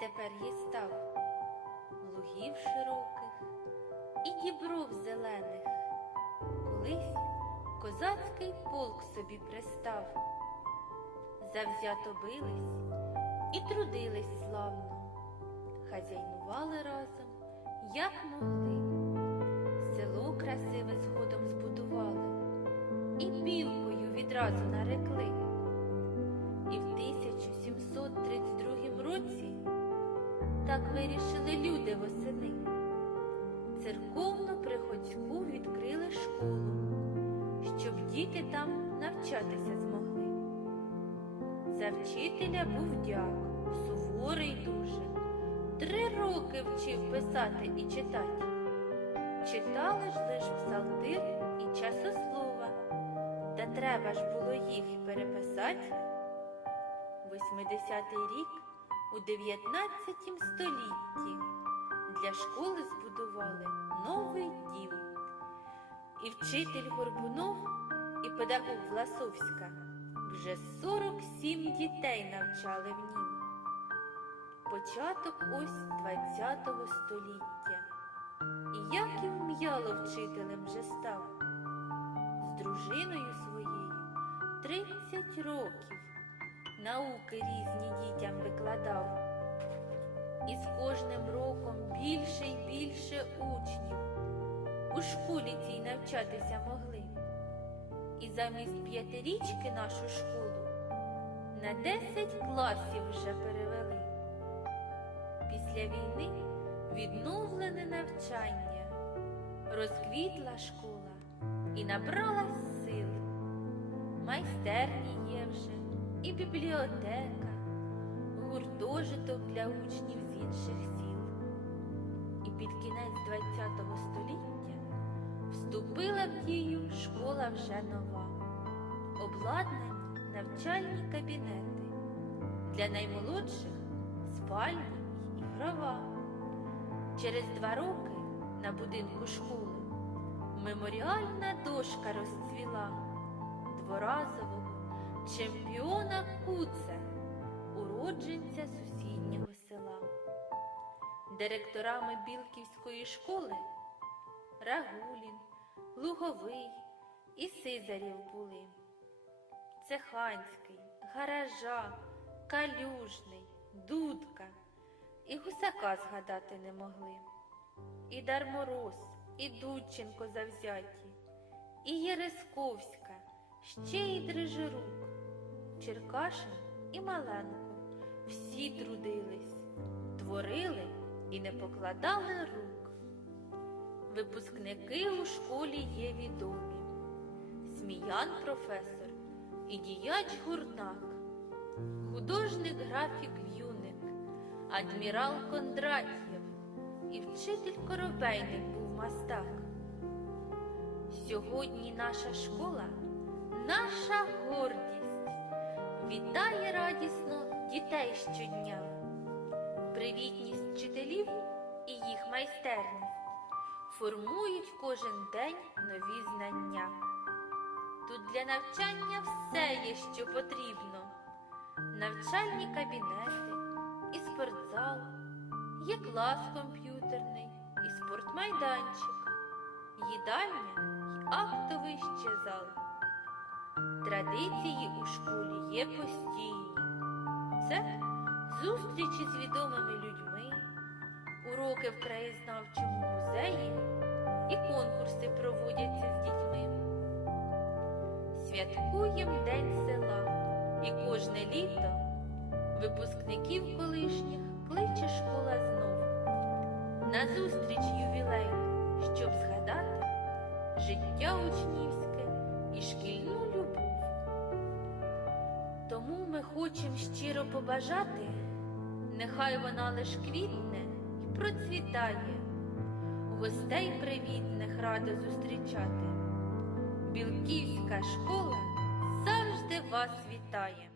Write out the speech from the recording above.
тепер є став, лугів широких і дібров зелених. Колись козацький полк собі пристав, завзято бились і трудились славно, хазяйнували разом, як могли. Село красиве згодом збудували і білкою відразу нарекли. Так вирішили люди восени. Церковно-приходську відкрили школу, щоб діти там навчатися змогли. За вчителя був дяк, суворий дуже. Три роки вчив писати і читати. Читали ж лиш псалтир і часослова, та треба ж було їх переписати. 80-й рік у 19 столітті для школи збудували новий дім. І вчитель Горбунов, і педагог Власовська вже 47 дітей навчали в нім. Початок ось 20-го століття. І Яків м'яло вчителем вже став. З дружиною своєю 30 років науки різні дітям викладав. І з кожним роком більше й більше учнів у школі цій навчатися могли. І замість п'ятирічки нашу школу на 10 класів вже перевели. Після війни відновлене навчання, розквітла школа і набралась сил. Майстерні є вже і бібліотека, гуртожиток для учнів з інших сіл. І під кінець ХХ століття вступила в дію школа вже нова, обладнані навчальні кабінети для наймолодших спальні й ігрова. Через два роки на будинку школи меморіальна дошка розцвіла дворазового чемпіона Куце, уродженця сусіднього села. Директорами Білківської школи Рагулін, Луговий і Сизарів були. Цеханський, Гаража, Калюжний, Дудка і гусака згадати не могли. І Дармороз, і Дудченко завзяті, і Єресковська, ще й Дрижирук, Черкашин і Маленко всі трудились, творили і не покладали рук. Випускники у школі є відомі. Сміян професор і діяч гурнак, художник графік В'юник, адмірал Кондратєв і вчитель Коробейник був мастак. Сьогодні наша школа, наша гордість, вітає радісно дітей щодня, привітність вчителів і їх майстерність формують кожен день нові знання. Тут для навчання все є, що потрібно. Навчальні кабінети і спортзал, є клас комп'ютерний і спортмайданчик, Традиції у школі є постійні. Це зустрічі з відомими людьми, уроки в краєзнавчому музеї і конкурси проводяться з дітьми. Святкуєм День села і кожне літо випускників колишніх кличе школа знов на зустріч ювілею, щоб згадати життя учнівське і шкільну. Тому ми хочемо щиро побажати, нехай вона лиш квітне і процвітає, гостей привітних рада зустрічати. Білківська школа завжди вас вітає.